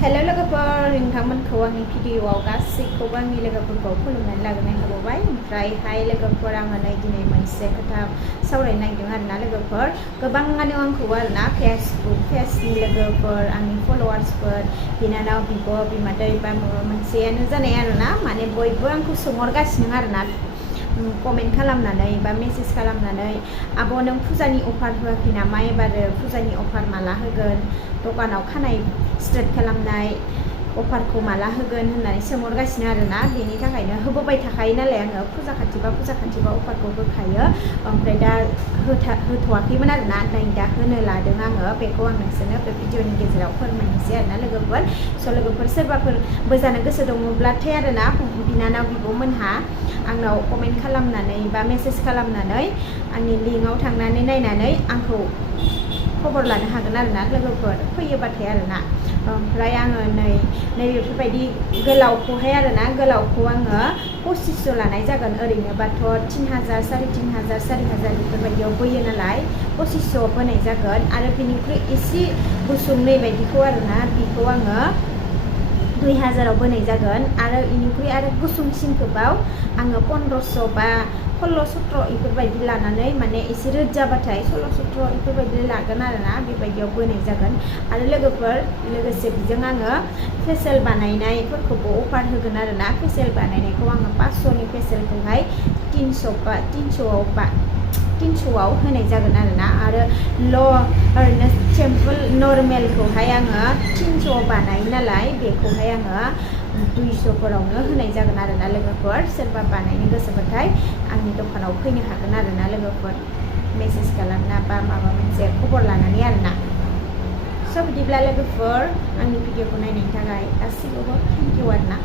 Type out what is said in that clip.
Hello लोगोफोर नोंथांमोनखौ आंनि भिडिअआव गासैखौबो आंनि लोगोफोरखौ खुलुमनानै लाग्रोनाय थाबावबाय ओमफ्रायहाय लोगोफोर आङो दिनै मोनसे खोथा सावरायनो नागिरदों आरोना लोगोफोर गोबाङानो आंखौ आरोना फेसबुक पेजनि लोगोफोर आंनि फलोवार्सफोर बिनानाव बिब' बिमादै बा माबा मोनसेयानो जानाय आरोना माने बयबो आंखौ सोंहरगासिनो आरोना कमेन्ट खालामनानै बा मेसेज खालामनानै आब' नों फुजानि अफार होआखै नामा एबारो फुजानि अफार माला होगोन दखानाव खानाय स्ट्रेट खालामनाय अफारखौ माला होगोन होननानै सोंहरगासिनो आरोना बेनि थाखायनो होबोबाय थाखायो नालाय आङो फुजा खाथिबा अफारखौ होखायो ओमफ्राय दा होथ'वाखैमोन आरोना दा होनो लादों आङो बेखौ आं नोंसोरनो बे भिडिअनि गेजेराव फोरमायनोसै आरोना लोगोफोर लोगोफोर सोरबाफोर बोजानो गोसो दङब्लाथाय आरोना बिनानाव बिब'मोनहा आंनाव कमेन्ट खालामनानै बा मेसेज खालामनानै आंनि लिंकआव थांनानै नायनानै आंखौ खबर लानो हागोन आरोना लोगोफोर फैयोबाथाय आरोना ओमफ्राय आङो बेफोरबायदि गोलावखौहाय आरोना गोलावखौ आङो 2500 लानाय जागोन ओरैनोबाथ' 3000 3500 4000 बेफोरबायदियाव बोयो नालाय 2500 बोनाय जागोन आरो बिनिख्रुइ एसे गुसुं बायदिखौ आरोना बेखौ आङो 2000 बोनाय जागोन आरो इनिख्रुइ आरो गुसुंसिनखौबाव आङो 1500 बा 16-17 बेफोरबायदि लानानै माने एसे रोजाबाथाय 16-17 बेफोरबायदि लागोन आरोना बेबायदियाव बोनाय जागोन आरो लोगोफोर लोगोसे बेजों आङो फेसियेल बानायनायफोरखौबो अफार होगोन आरोना फेसियेल बानायनायखौ आङो 500नि फेसियेलखौहाय 300आव होनाय जागोन आरोना आरो ओरैनो सिम्पोल नर्मेलखौहाय आङो 300 बानायो नालाय बेखौहाय आङो 200फोरावनो होनाय जागोन आरोना लोगोफोर सोरबा बानायनो गोसोबाथाय आंनि दखानाव फैनो हागोन आरोना लोगोफोर मेसेज खालामना बा माबा मोनसे खबर लानानै आरोना बिदिब्ला लोगोफोर आंनि भिडिअखौ नायनायनि थाखाय गासैखौबो थेंक इउ आरोना।